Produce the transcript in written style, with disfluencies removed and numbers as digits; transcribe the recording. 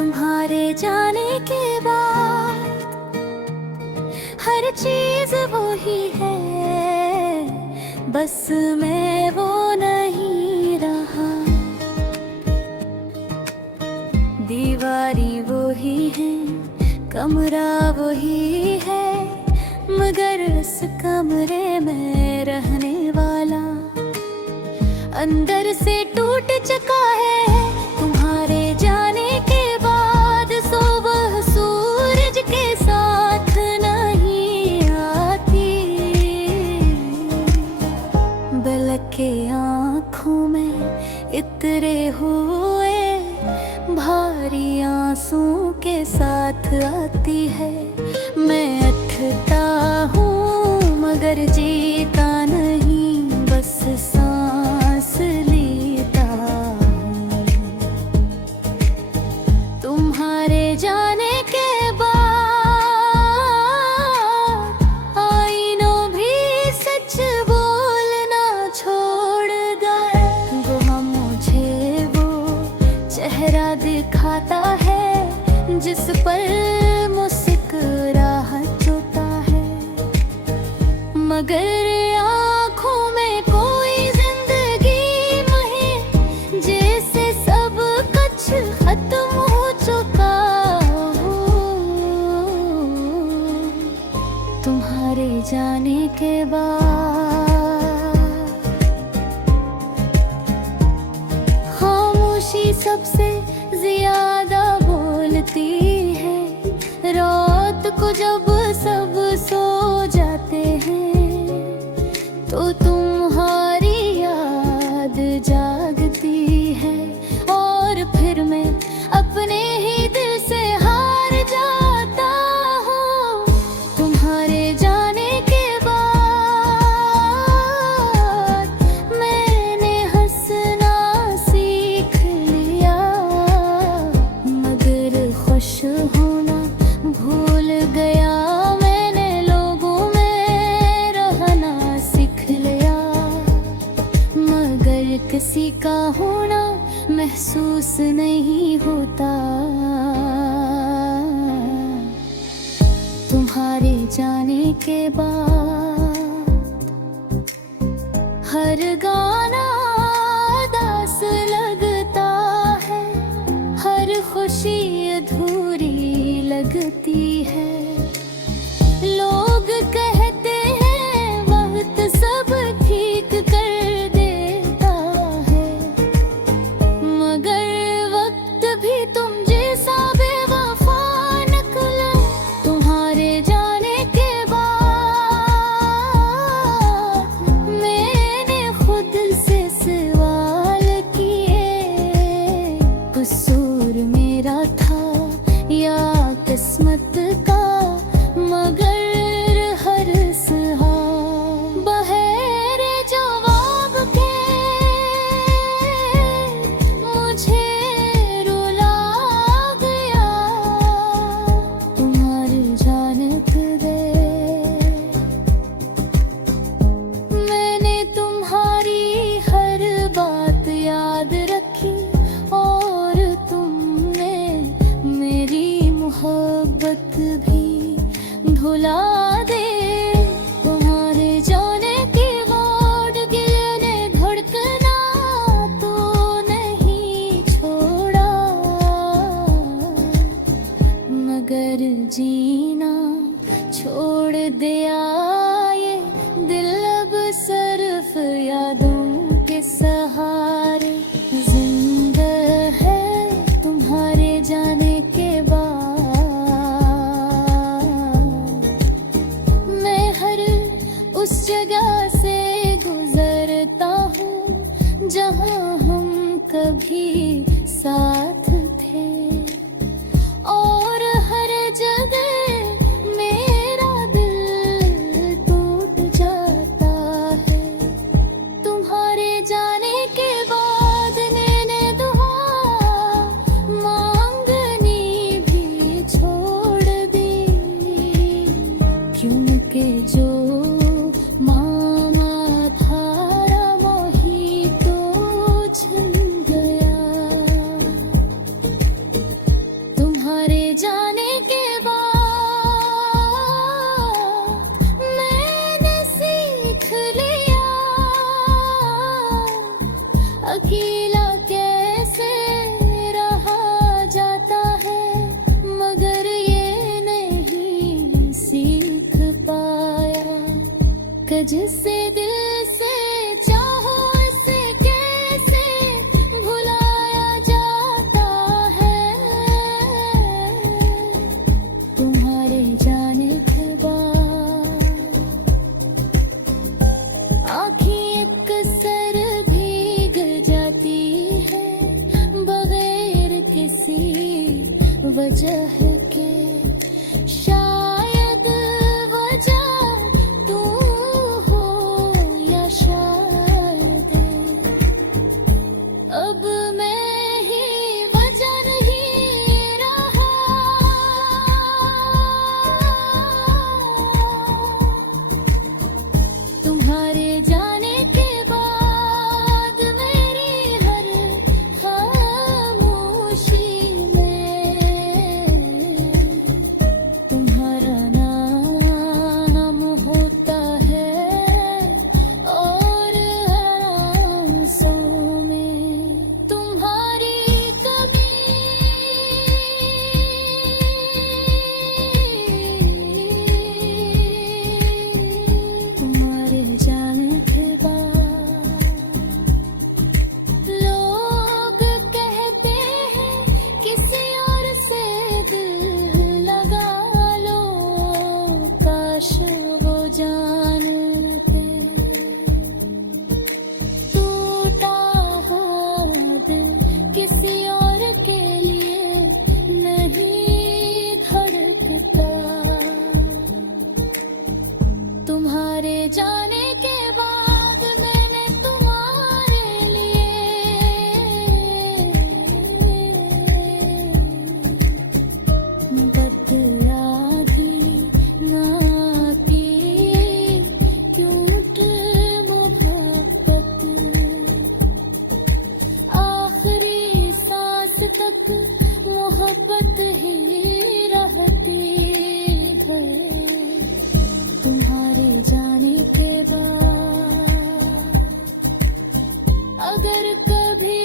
तुम्हारे जाने के बाद हर चीज वो ही है, बस मैं वो नहीं रहा। दीवारी वो ही है, कमरा वो ही है, मगर इस कमरे में रहने वाला अंदर से टूट चुका है। तुम्हारे जाने के बाद सुबह सूरज के साथ नहीं आती, बल्कि आँखों में इतरे हुए भारी आंसू के साथ आती है। मैं अटता हूँ मगर जीता नहीं, बस सांस लेता हूँ। तुम्हारे जाने के बाद आईनों भी सच बोलना छोड़ गए। वो मुझे वो चेहरा दिखाता है जिस पर मुस्कुराहट होता है, मगर आँखों में कोई जिंदगी नहीं, जैसे सब कुछ खत्म हो चुका हो। तुम्हारे जाने के बाद खामोशी सबसे ज्यादा बोलती है। रात को जब सब सो जाते हैं तो तुम्हारी याद जागती है, और फिर मैं अपने ही दिल से हार जाता हूँ। तुम्हारे जाने के बाद मैंने हंसना सीख लिया, मगर खुश होना भूल गया। मैंने लोगों में रहना सीख लिया, मगर किसी का होना महसूस नहीं होता। तुम्हारे जाने के बाद हर गाना उदास लगता है, हर खुशी अधूरी लगती है। लोग कहते हैं वक्त सब ठीक कर देता है, मगर वक्त भी तुम जैसा बेवफा निकला। तुम्हारे जाने के बाद मैंने खुद से सवाल किए, कसूर मेरा था या किस्मत का, मगर हर सुहाग बगैर जवाब के मुझे रुला गया। तुम्हारे जाने के बाद मैंने तुम्हारी हर बात याद रखी, और तुमने मेरी मोहब्बत भी भुला दे। तुम्हारे जाने के बाद दिल ने धड़कना तो नहीं छोड़ा, मगर जीना छोड़ दिया ये दिल अब सिर्फ यादों के सहारे जिंदा है। तुम्हारे जाने के बाद मैं हर उस जगह से गुजरता हूँ जहाँ हम कभी साथ थे, और हर जगह मेरा दिल टूट जाता है। तुम्हारे जाने के बाद मैंने दुआ मांगनी भी छोड़ दी, क्योंकि जो मामा धारा मोही तो छिन गया। अकेला कैसे रहा जाता है, मगर ये नहीं सीख पाया कि जिसे दिल से चाहो उसे कैसे भुलाया जाता है। तुम्हारे जाने के बाद आँखें अक्सर भीग जाती है, बगैर किसी वजह के। शायद वजह तू हो या शायद अब मैं ही वजह नहीं रहा। तुम्हारे जाने के बाद मेरी हर खामोशी में तुम्हारा नाम होता है, और आंसुओं में तुम्हारी कमी। तुम्हारे जाने के बाद लोग कहते हैं किसी और से दिल लगा लो, काश वो जानते टूटा हुआ दिल किसी और के लिए नहीं धड़कता। तुम्हारे जाने के बाद मैंने तुम्हारे लिए बदला भी ना की क्यूट मोहब्बत। आखिरी सांस तक मोहब्बत ही रहती है। तुम्हारे जाने के बाद अगर कभी